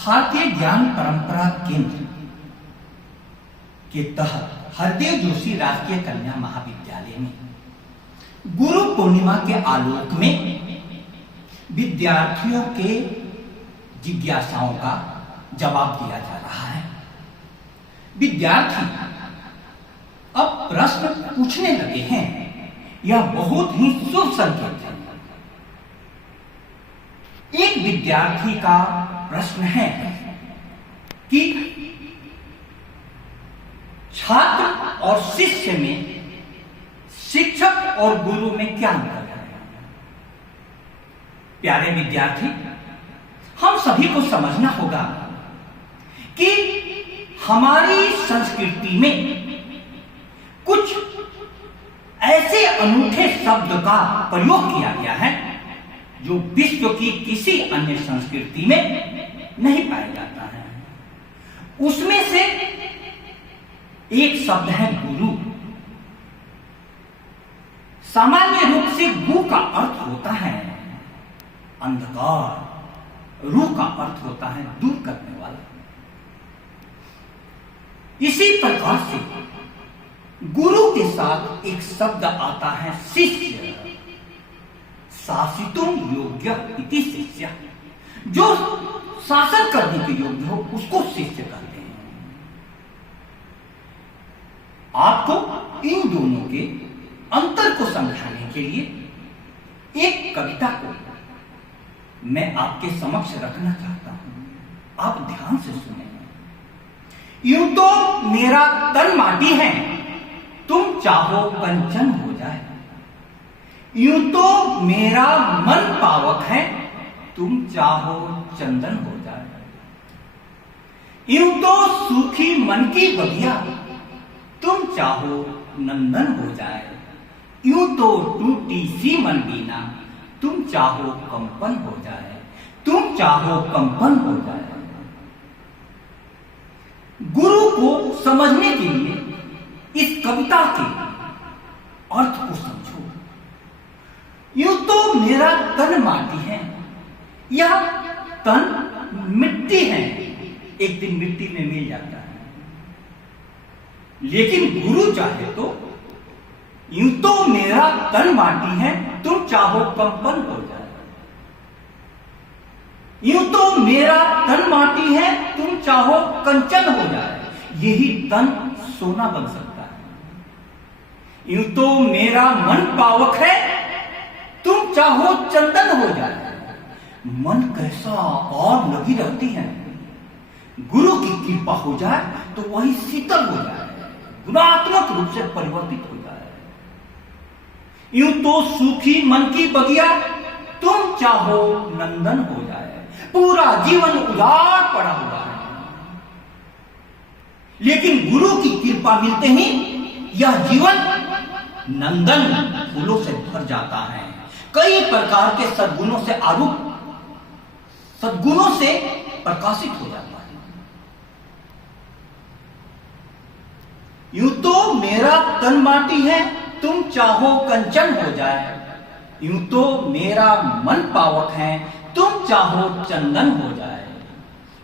भारतीय ज्ञान परंपरा केंद्र के तहत हरदेव जोशी राजकीय कन्या महाविद्यालय में गुरु पूर्णिमा के आलोक में विद्यार्थियों के जिज्ञासाओं का जवाब दिया जा रहा है। विद्यार्थी अब प्रश्न पूछने लगे हैं, यह बहुत ही शुभ संकेत है। एक विद्यार्थी का प्रश्न है कि छात्र और शिष्य में शिक्षक और गुरु में क्या अंतर है। प्यारे विद्यार्थी, हम सभी को समझना होगा कि हमारी संस्कृति में कुछ ऐसे अनूठे शब्द का प्रयोग किया गया है जो विश्व की किसी अन्य संस्कृति में नहीं पाया जाता है। उसमें से एक शब्द है गुरु। सामान्य रूप से गु का अर्थ होता है अंधकार, रू का अर्थ होता है दूर करने वाला। इसी प्रकार से गुरु के साथ एक शब्द आता है शिष्य। शासितुम योग्य इति शिष्य, जो शासन करने के योग्य हो उसको शिष्य कहते हैं। आपको इन दोनों के अंतर को समझाने के लिए एक कविता को मैं आपके समक्ष रखना चाहता हूं। आप ध्यान से सुने। यूं तो मेरा तन माटी है, तुम चाहो कंचन हो जाए। यूं तो मेरा मन पावक है, तुम चाहो चंदन हो जाए। यूं तो सूखी मन की बगिया, तुम चाहो नंदन हो जाए। यूं तो टूटी सी मन बीना, तुम चाहो कंपन हो जाए। तुम चाहो कंपन हो जाए। गुरु को समझने के लिए इस कविता के अर्थ को समझो। यूं तो मेरा तन माटी है, यह तन मिट्टी है, एक दिन मिट्टी में मिल जाता है। लेकिन गुरु चाहे तो यूं तो मेरा तन माटी है, तुम चाहो कंपन हो जाए। यूं तो मेरा तन माटी है, तुम चाहो कंचन हो जाए। यही तन सोना बन सकता है। यूं तो मेरा मन पावक है, तुम चाहो चंदन हो जाए। मन कैसा और लगी रहती है, गुरु की कृपा हो जाए तो वही शीतल हो जाए, गुणात्मक रूप से परिवर्तित हो जाए। यूं तो सूखी मन की बगिया, तुम चाहो नंदन हो जाए। पूरा जीवन उजाड़ पड़ा हुआ है, लेकिन गुरु की कृपा मिलते ही यह जीवन नंदन फूलों से भर जाता है। कई प्रकार के सद्गुणों से सद्गुणों से प्रकाशित हो जाता है। यूं तो मेरा तन माटी है, तुम चाहो कंचन हो जाए। यूं तो मेरा मन पावक है, तुम चाहो चंदन हो जाए।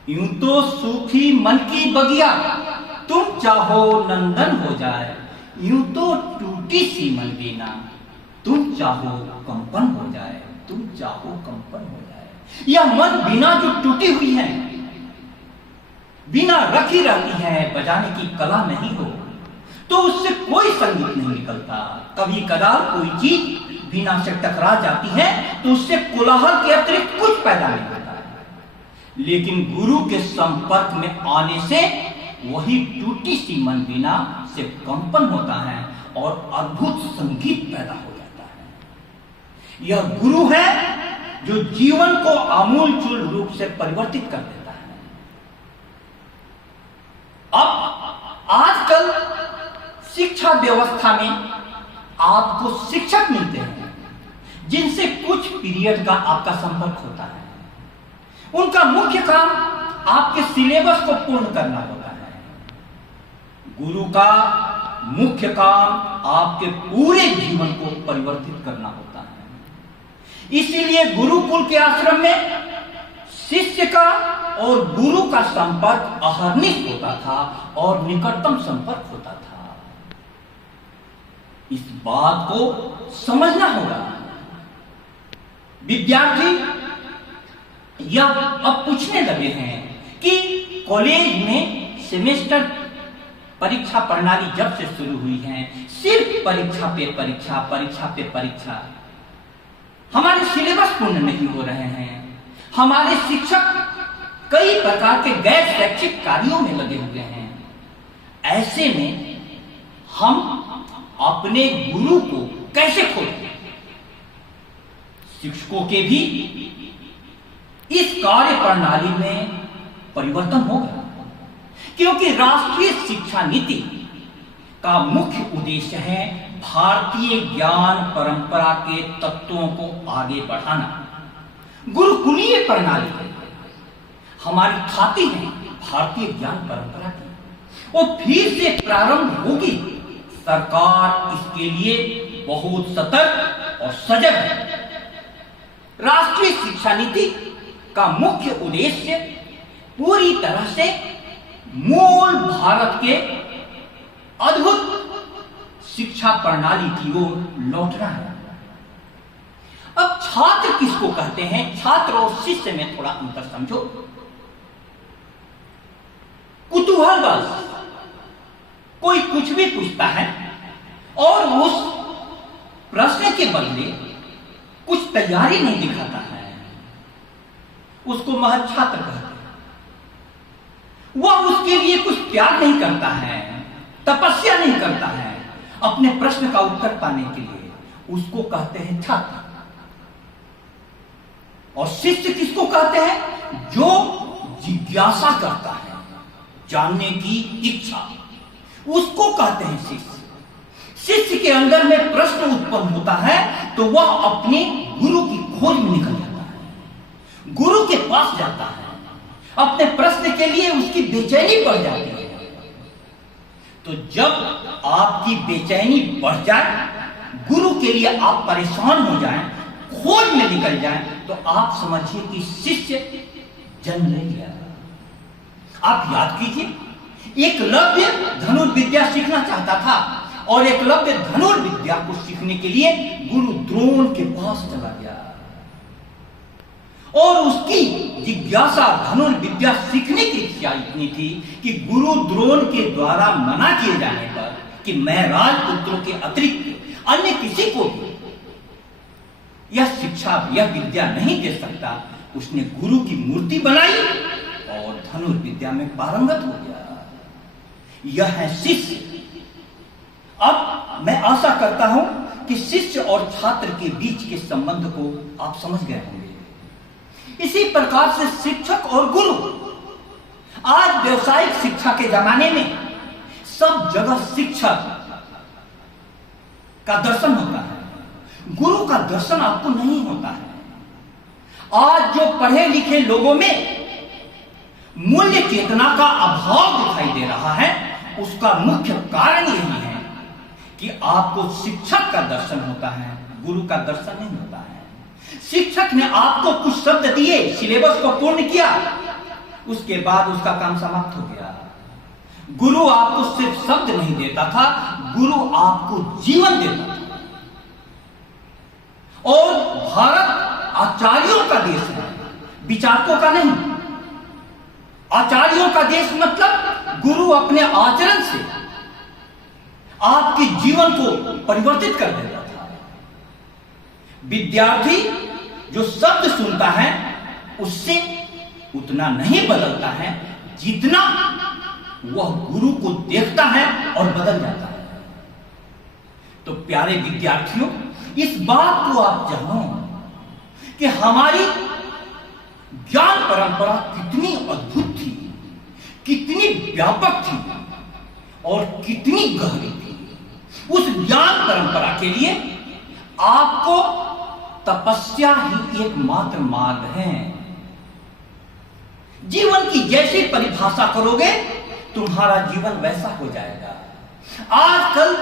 यूं तो सूखी मन की बगिया, तुम चाहो नंदन हो जाए। यूं तो टूटी सी मन बीना, तुम चाहो कंपन हो जाए। तुम चाहो कंपन हो जाए। यह मन बीना जो टूटी हुई है, बीना रखी रहती है, बजाने की कला नहीं हो तो उससे कोई संगीत नहीं निकलता। कभी कदार कोई चीज बीना से टकरा जाती है तो उससे कोलाहल के अतिरिक्त कुछ पैदा नहीं होता है। लेकिन गुरु के संपर्क में आने से वही टूटी सी मन बीना से कंपन होता है और अद्भुत संगीत पैदा हो जाता है। यह गुरु है जो जीवन को आमूलचूल रूप से परिवर्तित कर देता है। अब आजकल शिक्षा व्यवस्था में आपको शिक्षक मिलते हैं जिनसे कुछ पीरियड का आपका संपर्क होता है। उनका मुख्य काम आपके सिलेबस को पूर्ण करना होता है। गुरु का मुख्य काम आपके पूरे जीवन को परिवर्तित करना होता है। इसीलिए गुरुकुल के आश्रम में शिष्य का और गुरु का संपर्क अहर्निश होता था और निकटतम संपर्क होता था। इस बात को समझना होगा। विद्यार्थी यह अब पूछने लगे हैं कि कॉलेज में सेमेस्टर परीक्षा प्रणाली जब से शुरू हुई है, सिर्फ परीक्षा पे परीक्षा, परीक्षा पे परीक्षा, हमारे सिलेबस पूर्ण नहीं हो रहे हैं। हमारे शिक्षक कई प्रकार के गैर शैक्षिक कार्यों में लगे हुए हैं। ऐसे में हम अपने गुरु को कैसे खोलें? शिक्षकों के भी इस कार्य प्रणाली में परिवर्तन होगा, क्योंकि राष्ट्रीय शिक्षा नीति का मुख्य उद्देश्य है भारतीय ज्ञान परंपरा के तत्वों को आगे बढ़ाना। गुरुकुलीय प्रणाली हमारी खाती है भारतीय ज्ञान परंपरा की, वो फिर से प्रारंभ होगी। सरकार इसके लिए बहुत सतर्क और सजग है। राष्ट्रीय शिक्षा नीति का मुख्य उद्देश्य पूरी तरह से मूल भारत के अद्भुत शिक्षा प्रणाली की ओर लौटना है। अब छात्र किसको कहते हैं? छात्र और शिष्य में थोड़ा अंतर समझो। कुतूहलवश कोई कुछ भी पूछता है और उस प्रश्न के बदले कुछ तैयारी नहीं दिखाता है, उसको महज छात्र कहते हैं। वह उसके लिए कुछ त्याग नहीं करता है, तपस्या नहीं करता है अपने प्रश्न का उत्तर पाने के लिए, उसको कहते हैं छात्र। और शिष्य किसको कहते हैं? जो जिज्ञासा करता है, जानने की इच्छा, उसको कहते हैं शिष्य। शिष्य के अंदर में प्रश्न उत्पन्न होता है तो वह अपने गुरु की खोज में निकल जाता है, गुरु के पास जाता है, अपने प्रश्न के लिए उसकी बेचैनी बढ़ जाती है। तो जब आपकी बेचैनी बढ़ जाए, गुरु के लिए आप परेशान हो जाएं, खोज में निकल जाएं, तो आप समझिए कि शिष्य जन्म ले लिया। आप याद कीजिए, एकलव्य धनुर्विद्या सीखना चाहता था और एकलव्य धनुर्विद्या को सीखने के लिए गुरु द्रोण के पास चला गया और उसकी जिज्ञासा धनुर्विद्या सीखने की इच्छा इतनी थी कि गुरु द्रोण के द्वारा मना किए जाने पर कि मैं राजपुत्रों के अतिरिक्त अन्य किसी को भी यह शिक्षा, यह विद्या नहीं दे सकता, उसने गुरु की मूर्ति बनाई और धनुर्विद्या में पारंगत हो गया। यह है शिष्य। अब मैं आशा करता हूं कि शिष्य और छात्र के बीच के संबंध को आप समझ गए होंगे। इसी प्रकार से शिक्षक और गुरु, आज व्यवसायिक शिक्षा के जमाने में सब जगह शिक्षक का दर्शन होता है, गुरु का दर्शन आपको नहीं होता है। आज जो पढ़े लिखे लोगों में मूल्य चेतना का अभाव दिखाई दे रहा है, उसका मुख्य कारण यही है कि आपको शिक्षक का दर्शन होता है, गुरु का दर्शन नहीं होता है। शिक्षक ने आपको कुछ शब्द दिए, सिलेबस को पूर्ण किया, उसके बाद उसका काम समाप्त हो गया। गुरु आपको सिर्फ शब्द नहीं देता था, गुरु आपको जीवन देता था। और भारत आचार्यों का देश है, विचारकों का नहीं। आचार्यों का देश मतलब गुरु अपने आचरण से आपके जीवन को परिवर्तित कर देता था। विद्यार्थी जो शब्द सुनता है उससे उतना नहीं बदलता है जितना वह गुरु को देखता है और बदल जाता है। तो प्यारे विद्यार्थियों, इस बात को आप जानो कि हमारी ज्ञान परंपरा कितनी अद्भुत थी, कितनी व्यापक थी और कितनी गहरी थी। उस ज्ञान परंपरा के लिए आपको तपस्या ही एकमात्र मार्ग है। जीवन की जैसी परिभाषा करोगे, तुम्हारा जीवन वैसा हो जाएगा। आजकल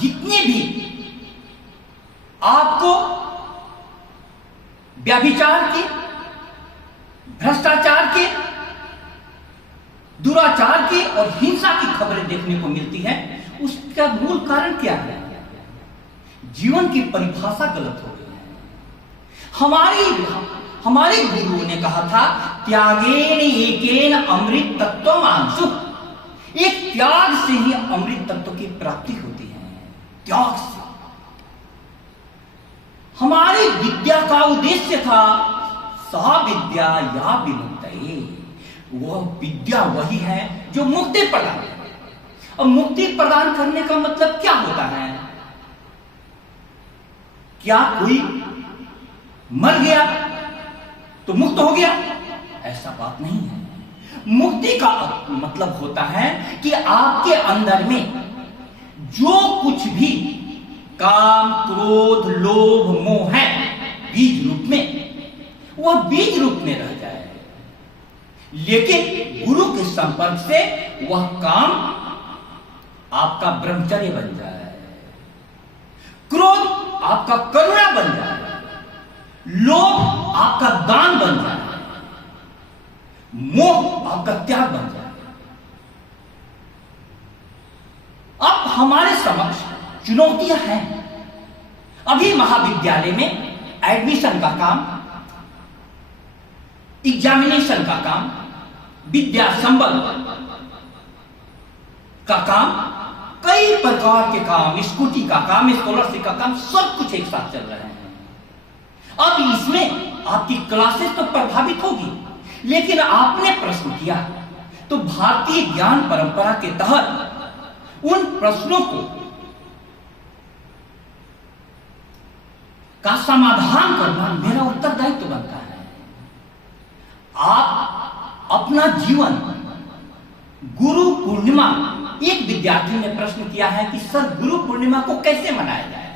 जितने भी आपको व्यभिचार की, भ्रष्टाचार के, दुराचार की और हिंसा की खबरें देखने को मिलती है। उसका मूल कारण क्या है? जीवन की परिभाषा गलत हो गई है। हमारे गुरुओं ने कहा था, त्यागेन एकेन अमृत तत्व आंशु। एक त्याग से ही अमृत तत्व की प्राप्ति होती है, त्याग से। हमारी विद्या का उद्देश्य था सा विद्या या विमुक्तये। वह विद्या वही है जो मुक्ति प्रदान करे। अब मुक्ति प्रदान करने का मतलब क्या होता है? क्या कोई मर गया तो मुक्त हो गया? ऐसा बात नहीं है। मुक्ति का मतलब होता है कि आपके अंदर में जो कुछ भी काम, क्रोध, लोभ, मोह है बीज रूप में, वह बीज रूप में रह जाए। लेकिन गुरु के संपर्क से वह काम आपका ब्रह्मचर्य बन जाए, क्रोध आपका करुणा बन जाए, लोभ आपका दान बन जाए, मोह आपका त्याग बन जाए। अब हमारे समक्ष चुनौतियां हैं। अभी महाविद्यालय में एडमिशन का काम, एग्जामिनेशन का काम, विद्या संबल का काम, कई प्रकार के काम, स्कूटी का काम, स्कॉलरशिप का काम, सब कुछ एक साथ चल रहे हैं। अब इसमें आपकी क्लासेस तो प्रभावित होगी, लेकिन आपने प्रश्न किया तो भारतीय ज्ञान परंपरा के तहत उन प्रश्नों को का समाधान करना मेरा उत्तरदायित्व बनता है। आप अपना जीवन गुरु पूर्णिमा, एक विद्यार्थी ने प्रश्न किया है कि सर गुरु पूर्णिमा को कैसे मनाया जाए?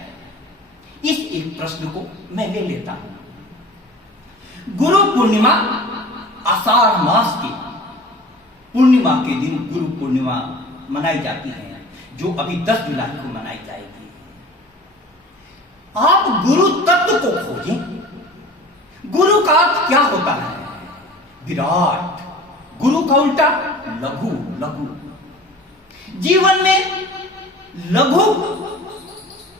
इस एक प्रश्न को मैं ले लेता हूं। गुरु पूर्णिमा आषाढ़ मास की पूर्णिमा के दिन गुरु पूर्णिमा मनाई जाती है, जो अभी 10 जुलाई को मनाई जाएगी। आप गुरु तत्व को खोजें। गुरु का अर्थ क्या होता है? विराट। गुरु का उल्टा लघु। लघु जीवन में लघु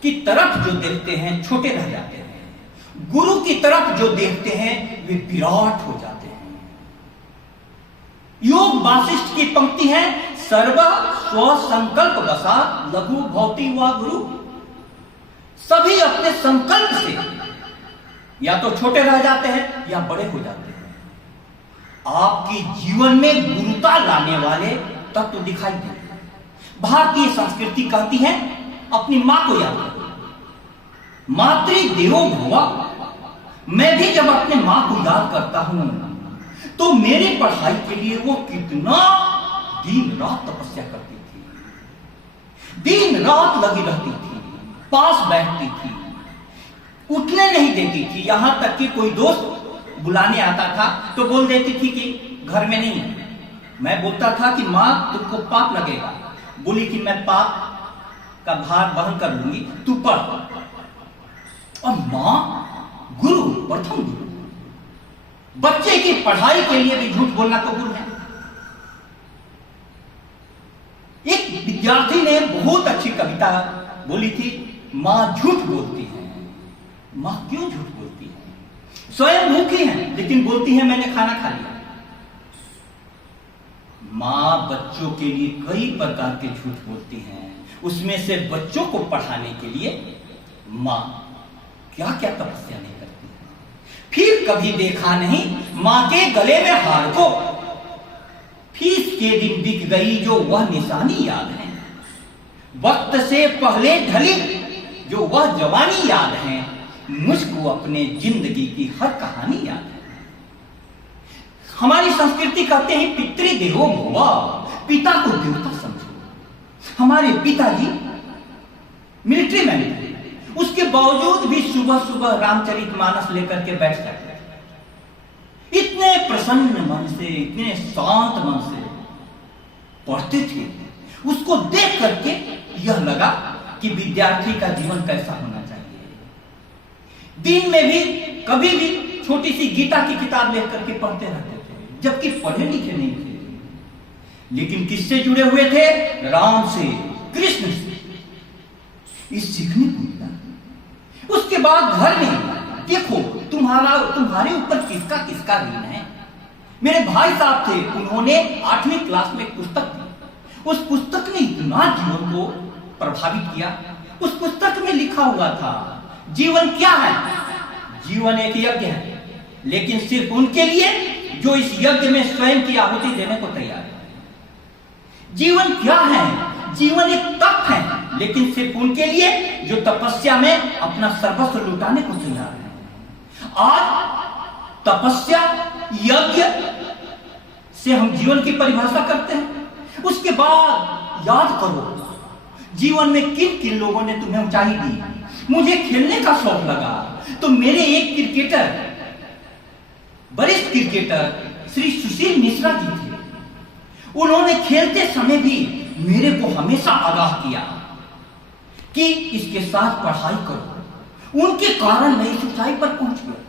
की तरफ जो देखते हैं छोटे रह जाते हैं, गुरु की तरफ जो देखते हैं वे विराट हो जाते हैं। योग वासिष्ठ की पंक्ति है, सर्व स्व संकल्प वसा लघु भौति व गुरु। सभी अपने संकल्प से या तो छोटे रह जाते हैं या बड़े हो जाते हैं। आपके जीवन में गुरुता लाने वाले तत्व दिखाई देते हैं। भारतीय संस्कृति कहती है अपनी मां को याद करो, मातृ देवो भव। मैं भी जब अपने मां को याद करता हूं तो मेरी पढ़ाई के लिए वो कितना दिन रात तपस्या करती थी, दिन रात लगी रहती थी, पास बैठती थी, उठने नहीं देती थी। यहां तक कि कोई दोस्त बुलाने आता था तो बोल देती थी कि घर में नहीं है। मैं बोलता था कि मां तुमको पाप लगेगा। बोली कि मैं पाप का भार वहन कर लूंगी, तू पढ़। और मां गुरु, प्रथम गुरु। बच्चे की पढ़ाई के लिए भी झूठ बोलना तो गुरु है। एक विद्यार्थी ने बहुत अच्छी कविता बोली थी, मां झूठ बोलती है। मां क्यों झूठ बोलती है? स्वयं भूखी है लेकिन बोलती है मैंने खाना खा लिया। मां बच्चों के लिए कई प्रकार के झूठ बोलती हैं। उसमें से बच्चों को पढ़ाने के लिए मां क्या क्या तपस्या नहीं करती है। फिर कभी देखा नहीं मां के गले में हार को, फीस के दिन बिक गई जो वह निशानी याद है, वक्त से पहले ढली जो वह जवानी याद है, मुझको अपने जिंदगी की हर कहानी याद है। हमारी संस्कृति कहते हैं पितृदेवो भव, पिता को देवता समझो। हमारे पिताजी मिलिट्री मैन थे, उसके बावजूद भी सुबह सुबह रामचरितमानस लेकर के बैठ जाते थे। इतने प्रसन्न मन से, इतने शांत मन से पढ़ते थे। उसको देख करके यह लगा कि विद्यार्थी का जीवन कैसा होना चाहिए। दिन में भी कभी भी छोटी सी गीता की किताब लेकर के पढ़ते रहते थे, जबकि पढ़े लिखे नहीं थे। लेकिन किससे जुड़े हुए थे? राम से, कृष्ण से। इस सीखने को मिला। उसके बाद घर में देखो तुम्हारे ऊपर किसका किसका ऋण है। मेरे भाई साहब थे, उन्होंने 8वीं क्लास में एक पुस्तक दी। उस पुस्तक ने इतना जीवन को प्रभावित किया। उस पुस्तक में लिखा हुआ था, जीवन क्या है? जीवन एक यज्ञ है, लेकिन सिर्फ उनके लिए जो इस यज्ञ में स्वयं की आहुति देने को तैयार है। जीवन क्या है? जीवन एक तप है, लेकिन सिर्फ उनके लिए जो तपस्या में अपना सर्वस्व लुटाने को तैयार है। आज तपस्या, यज्ञ से हम जीवन की परिभाषा करते हैं। उसके बाद याद करो जीवन में किन किन लोगों ने तुम्हें ऊंचाई दी। मुझे खेलने का शौक लगा तो मेरे एक क्रिकेटर, वरिष्ठ क्रिकेटर श्री सुशील मिश्रा जी थे। उन्होंने खेलते समय भी मेरे को हमेशा आगाह किया कि इसके साथ पढ़ाई करो। उनके कारण मैं इस ऊंचाई पर पहुंच गया।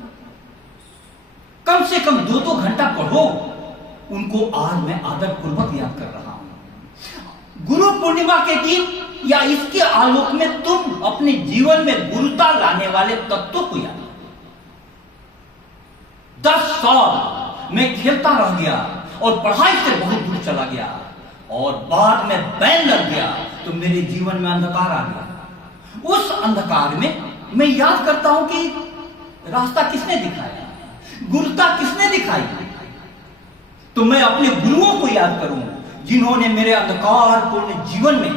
कम से कम 2-2 घंटा पढ़ो। उनको आज मैं आदर पूर्वक याद कर रहा हूं। गुरु पूर्णिमा के दिन या इसके आलोक में तुम अपने जीवन में गुरुता लाने वाले तत्वों को याद। 10 साल मैं खेलता रह गया और पढ़ाई से बहुत दूर चला गया, और बाद में बैन लग गया तो मेरे जीवन में अंधकार आ गया। उस अंधकार में मैं याद करता हूं कि रास्ता किसने दिखाया, गुरुता किसने दिखाई। तो मैं अपने गुरुओं को याद करूं जिन्होंने मेरे अंधकारपूर्ण जीवन में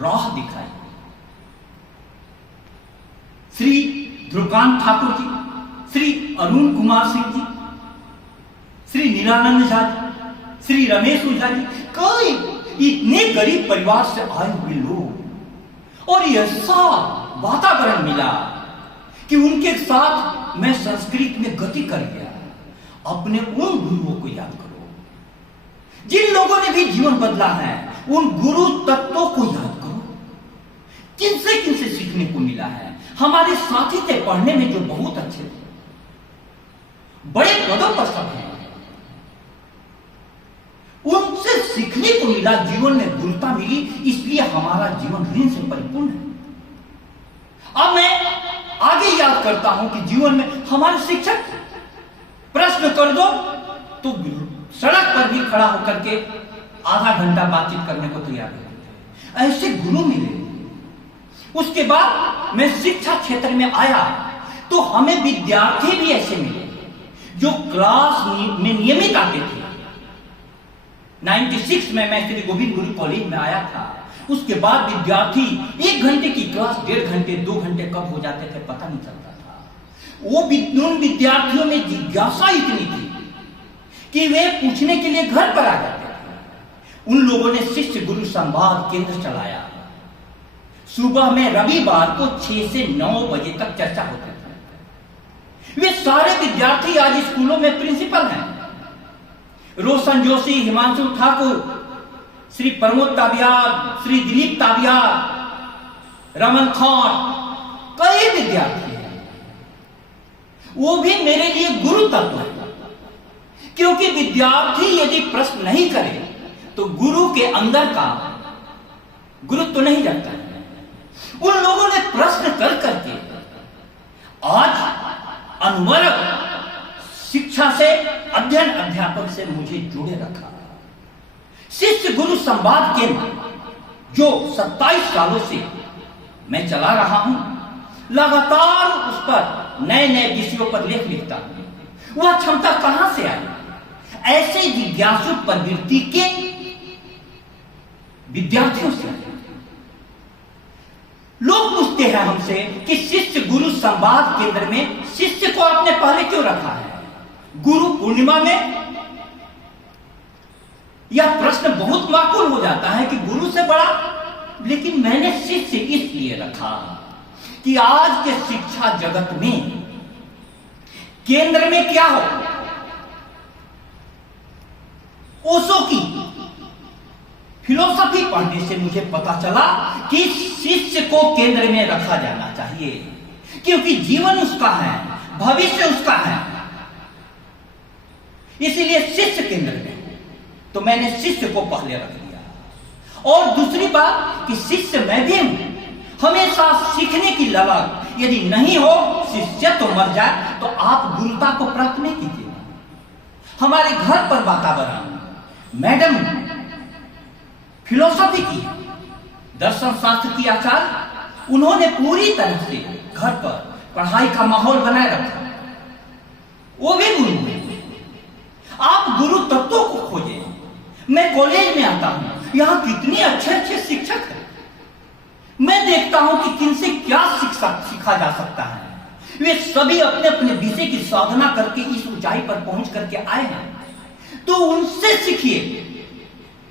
राह दिखाई। श्री ध्रुवकांत ठाकुर जी, श्री अरुण कुमार सिंह जी, श्री निरानंद झा जी, श्री रमेश ओझा जी, कई इतने गरीब परिवार से आए हुए लोग, और ऐसा वातावरण मिला कि उनके साथ मैं संस्कृत में गति कर गया। अपने उन गुरुओं को याद करो जिन लोगों ने भी जीवन बदला है। उन गुरु तत्वों को याद करो किनसे किनसे सीखने को मिला है। हमारे साथी थे पढ़ने में जो बहुत अच्छे थे, बड़े पदों पर सब हैं, उनसे सीखने को मिला, जीवन में गुरुता मिली, इसलिए हमारा जीवन ऋण से परिपूर्ण है। अब मैं आगे याद करता हूं कि जीवन में हमारे शिक्षक प्रश्न कर दो तो सड़क पर भी खड़ा होकर के आधा घंटा बातचीत करने को तैयार है। ऐसे गुरु मिले। उसके बाद मैं शिक्षा क्षेत्र में आया तो हमें विद्यार्थी भी ऐसे मिले जो क्लास में नियमित आते थे। 96 में मैं श्री गोविंद गुरु कॉलेज में आया था। उसके बाद विद्यार्थी 1 घंटे की क्लास 1.5 घंटे 2 घंटे कब हो जाते थे पता नहीं चलता था। उन विद्यार्थियों में जिज्ञासा इतनी थी कि वे पूछने के लिए घर पर आ जाते थे। उन लोगों ने शिष्य गुरु संवाद केंद्र चलाया। सुबह में रविवार को 6 से 9 बजे तक चर्चा होती थी। वे सारे विद्यार्थी आज स्कूलों में प्रिंसिपल हैं। रोशन जोशी, हिमांशु ठाकुर, श्री प्रमोद ताबियार, श्री दिलीप ताबियार, रमन खान, कई विद्यार्थी हैं। वो भी मेरे लिए गुरु तत्व है, क्योंकि विद्यार्थी यदि प्रश्न नहीं करे तो गुरु के अंदर का गुरुत्व तो नहीं जाता है। उन लोगों ने प्रश्न कर करके आज अनवरत शिक्षा से, अध्ययन अध्यापन से मुझे जोड़े रखा। शिष्य गुरु संवाद केंद्र जो 27 सालों से मैं चला रहा हूं, लगातार उस पर नए नए विषयों पर लेख लिखता हूं। वह क्षमता कहां से आई? ऐसे जिज्ञासु प्रवृत्ति के विद्यार्थियों से। लोग पूछते हैं हमसे कि शिष्य गुरु संवाद केंद्र में शिष्य को आपने पहले क्यों रखा है, गुरु पूर्णिमा में? यह प्रश्न बहुत माकूल हो जाता है कि गुरु से बड़ा, लेकिन मैंने शिष्य इसलिए रखा कि आज के शिक्षा जगत में केंद्र में क्या हो। ओशो की फिलॉसफी पढ़ने से मुझे पता चला कि शिष्य को केंद्र में रखा जाना चाहिए। क्योंकि जीवन उसका है, भविष्य उसका है। इसीलिए शिष्य केंद्र में तो मैंने शिष्य को पहले रख दिया। और दूसरी बात कि शिष्य मैं भी हूं, हमेशा सीखने की ललक यदि नहीं हो, शिष्य तो मर जाए, तो आप गुरुता को प्राप्त नहीं कीजिएगा। हमारे घर पर वातावरण, मैडम फिलोसॉफी की, दर्शन शास्त्र की आचार्य, उन्होंने पूरी तरह से घर पर पढ़ाई का माहौल बनाए रखा। वो भी गुरु है। आप गुरु तत्वों को खोजें। मैं कॉलेज में आता हूं, यहां कितने अच्छे अच्छे शिक्षक हैं। मैं देखता हूं कि किनसे क्या सीखा जा सकता है। वे सभी अपने अपने विषय की साधना करके इस ऊंचाई पर पहुंच करके आए हैं, तो उनसे सीखिए।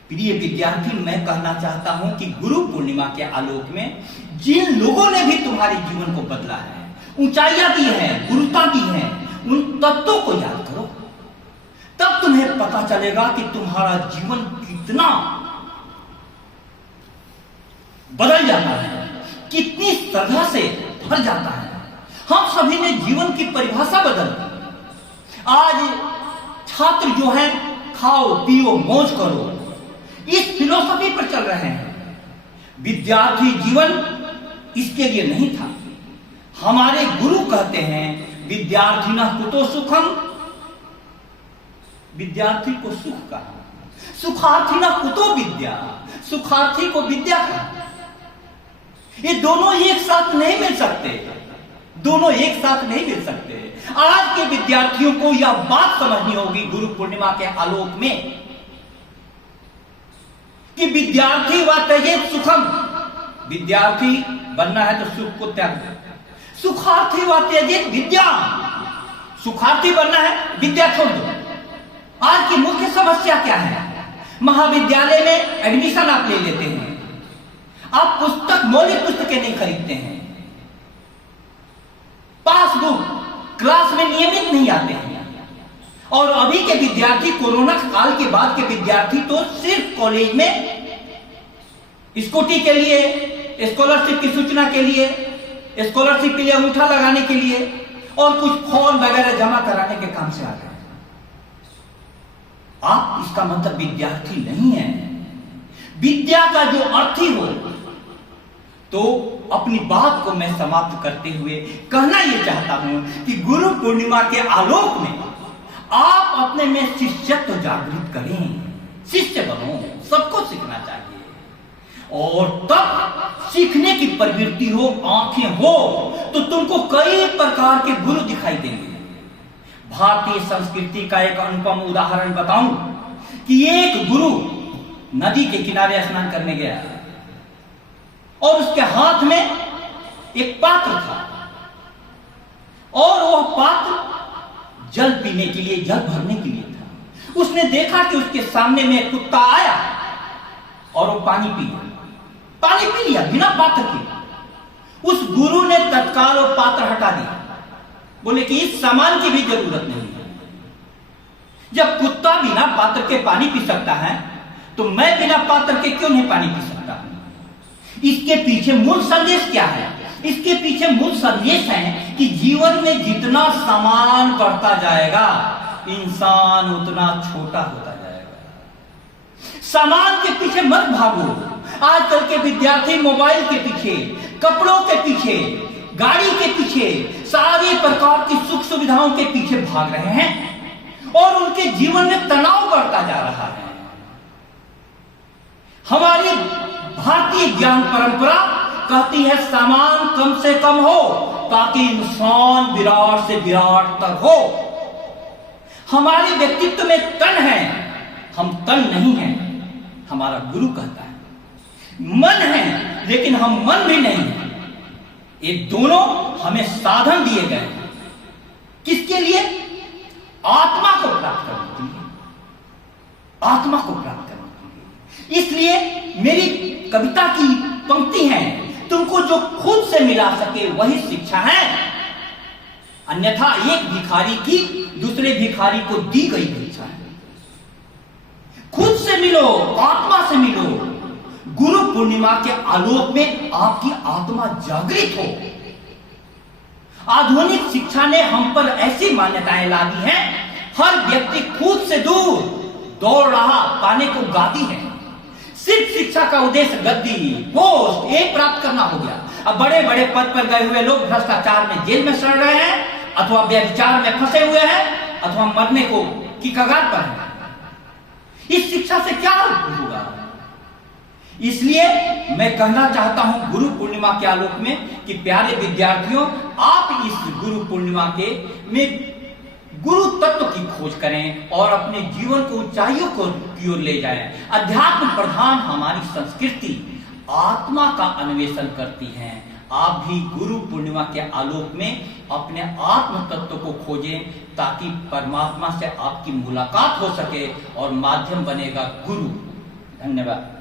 प्रिय विद्यार्थी, मैं कहना चाहता हूं कि गुरु पूर्णिमा के आलोक में जिन लोगों ने भी तुम्हारे जीवन को बदला है, ऊंचाइयां दी है, गुरुता दी है, उन तत्वों को याद करो। तब तुम्हें पता चलेगा कि तुम्हारा जीवन कितना बदल जाता है, कितनी श्रद्धा से भर जाता है। हम सभी ने जीवन की परिभाषा बदल दी। आज छात्र जो हैं, खाओ पियो मौज करो, इस फिलोसफी पर चल रहे हैं। विद्यार्थी जीवन इसके लिए नहीं था। हमारे गुरु कहते हैं, विद्यार्थिना कुतो सुखम, विद्यार्थी को सुख कहा, सुखार्थिना कुतो विद्या, सुखार्थी को विद्या कहा। ये दोनों एक साथ नहीं मिल सकते, दोनों एक साथ नहीं मिल सकते। आज के विद्यार्थियों को यह बात समझनी होगी गुरु पूर्णिमा के आलोक में कि विद्यार्थी व त्यजेत सुखम, विद्यार्थी बनना है तो सुख को त्याग दो। सुखार्थी व त्यजेत विद्या, सुखार्थी बनना है, विद्या छोड़ दो। आज की मुख्य समस्या क्या है? महाविद्यालय में एडमिशन आप ले लेते हैं, आप पुस्तक, मौलिक पुस्तकें नहीं खरीदते हैं, पासबुक, क्लास में नियमित नहीं आते हैं। और अभी के विद्यार्थी, कोरोना काल के बाद के विद्यार्थी तो सिर्फ कॉलेज में स्कूटी के लिए, स्कॉलरशिप की सूचना के लिए, स्कॉलरशिप के लिए अंगूठा लगाने के लिए और कुछ फॉर्म वगैरह जमा कराने के काम से आ गए। आप इसका मतलब विद्यार्थी नहीं है। विद्या का जो अर्थी हो, तो अपनी बात को मैं समाप्त करते हुए कहना यह चाहता हूं कि गुरु पूर्णिमा के आलोक में आप अपने में शिष्यत्व जागृत करें, शिष्य बनो। सबको सीखना चाहिए और तब सीखने की प्रवृत्ति हो, आंखें हो, तो तुमको कई प्रकार के गुरु दिखाई देंगे। भारतीय संस्कृति का एक अनुपम उदाहरण बताऊं कि एक गुरु नदी के किनारे स्नान करने गया और उसके हाथ में एक पात्र था और वह पात्र जल पीने के लिए, जल भरने के लिए था। उसने देखा कि उसके सामने में एक कुत्ता आया और वो पानी पी लिया बिना पात्र के। उस गुरु ने तत्काल वो पात्र हटा दिया, बोले कि इस सामान की भी जरूरत नहीं है। जब कुत्ता बिना पात्र के पानी पी सकता है, तो मैं बिना पात्र के क्यों नहीं पानी पी सकता हूं? इसके पीछे मूल संदेश क्या है? इसके पीछे मूल संदेश है कि जीवन में जितना सामान बढ़ता जाएगा, इंसान उतना छोटा होता जाएगा। सामान के पीछे मत भागो। आजकल के विद्यार्थी मोबाइल के पीछे, कपड़ों के पीछे, गाड़ी के पीछे, सारी प्रकार की सुख सुविधाओं के पीछे भाग रहे हैं और उनके जीवन में तनाव बढ़ता जा रहा है। हमारी भारतीय ज्ञान परंपरा कहती है सामान कम से कम हो ताकि इंसान विराट से विराट तक हो। हमारे व्यक्तित्व में तन है, हम तन नहीं हैं। हमारा गुरु कहता है मन है, लेकिन हम मन भी नहीं है। ये दोनों हमें साधन दिए गए हैं। किसके लिए? आत्मा को प्राप्त करने के लिए, आत्मा को प्राप्त करने के लिए। इसलिए मेरी कविता की पंक्ति है, तुमको जो खुद से मिला सके वही शिक्षा है, अन्यथा एक भिखारी की दूसरे भिखारी को दी गई भिक्षा है। खुद से मिलो, आत्मा से मिलो। गुरु पूर्णिमा के आलोक में आपकी आत्मा जागृत हो। आधुनिक शिक्षा ने हम पर ऐसी मान्यताएं ला दी हैं, हर व्यक्ति खुद से दूर दौड़ रहा पाने को गाती है। सिर्फ शिक्षा का उद्देश्य गद्दी, पोस्ट ये प्राप्त करना हो गया। अब बड़े बड़े पद पर गए हुए लोग भ्रष्टाचार में जेल में सड़ रहे हैं, अथवा व्यभिचार में फंसे हुए हैं, अथवा मरने को की कगार पर हैं। इस शिक्षा से क्या होगा? इसलिए मैं कहना चाहता हूं गुरु पूर्णिमा के आलोक में कि प्यारे विद्यार्थियों, आप इस गुरु पूर्णिमा के में गुरु तत्व की खोज करें और अपने जीवन को ऊंचाइयों की ओर ले जाएं। अध्यात्म प्रधान हमारी संस्कृति आत्मा का अन्वेषण करती है। आप भी गुरु पूर्णिमा के आलोक में अपने आत्म तत्व को खोजें, ताकि परमात्मा से आपकी मुलाकात हो सके और माध्यम बनेगा गुरु। धन्यवाद।